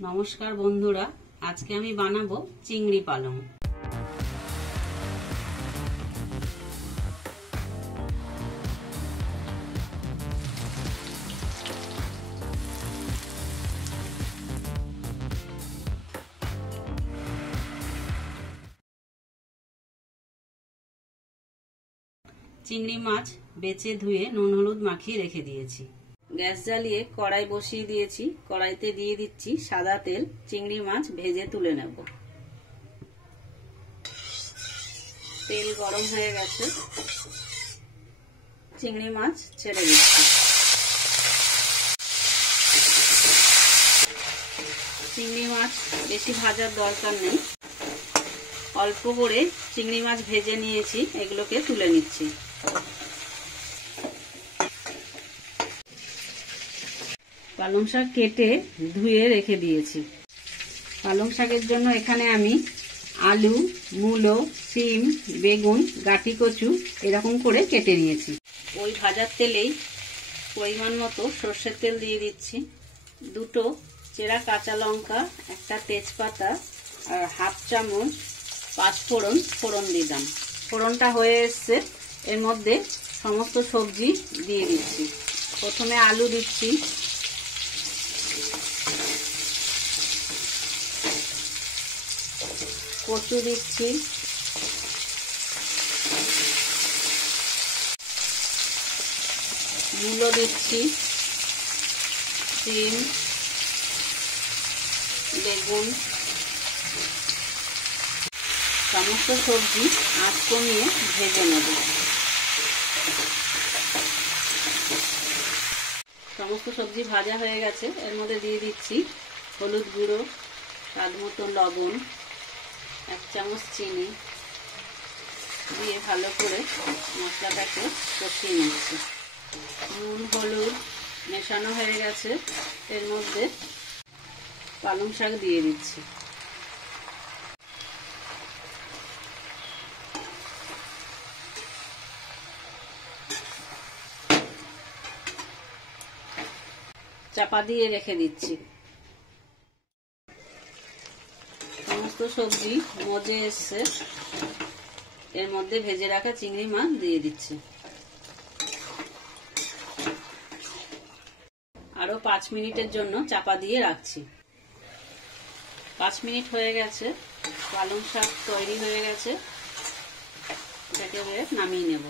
नमस्कार बंधुरा, आज के आमी बानाबो चिंगड़ी पालंग। चिंगड़ी माछ बेचे धुए नुन हलुद माखिए रेखे दिएछि। गैस জ্বালিয়ে কড়াই বসিয়ে দিয়েছি। কড়াইতে দিয়ে দিচ্ছি সাদা তেল। চিংড়ি মাছ ভেজে তুলে নেব। তেল গরম হয়ে গেছে, চিংড়ি মাছ ছেড়ে দিচ্ছি। চিংড়ি মাছ বেশি ভাজার দরকার নেই, অল্প করে চিংড়ি মাছ ভেজে নিয়েছি, এগুলোকে তুলে নিচ্ছি। পালং শাক কেটে ধুয়ে রেখে দিয়েছি। পালং শাকের জন্য এখানে আমি আলু, মূলো, সিম, বেগুন, গাটি কচু এরকম করে কেটে নিয়েছি। ওই ভাজার তেলেই পরিমাণ মতো সর্ষের তেল দিয়ে দিচ্ছি। দুটো চেরা কাঁচা লঙ্কা, একটা তেজপাতা আর হাফ চামচ পাঁচফোড়ন ফোড়ন দিলাম। ফোড়নটা হয়ে এসছে, এর মধ্যে সমস্ত সবজি দিয়ে দিচ্ছি। প্রথমে আলু দিচ্ছি, কচু দিচ্ছি, মূলো দিচ্ছি, সিম, বেগুন, সমস্ত সবজি আঁচ কমিয়ে ভেজে নেব। সমস্ত সবজি ভাজা হয়ে গেছে, এর মধ্যে দিয়ে দিচ্ছি হলুদ গুঁড়ো, স্বাদ মতো লবণ, এক চামচ চিনি দিয়ে ভালো করে মশলাটাকে কষিয়ে নিচ্ছি। নুন হলুদ মেশানো হয়ে গেছে, এর মধ্যে পালং শাক দিয়ে দিচ্ছি। চাপা দিয়ে রেখে দিচ্ছি। সমস্ত সবজি মজে এসছে, এর মধ্যে ভেজে রাখা চিংড়ি মাছ দিয়ে দিচ্ছি। আরো 5 মিনিটের জন্য চাপা দিয়ে রাখছি। 5 মিনিট হয়ে গেছে, পালং শাক তৈরি হয়ে গেছে, এটাকে নামিয়ে নেব।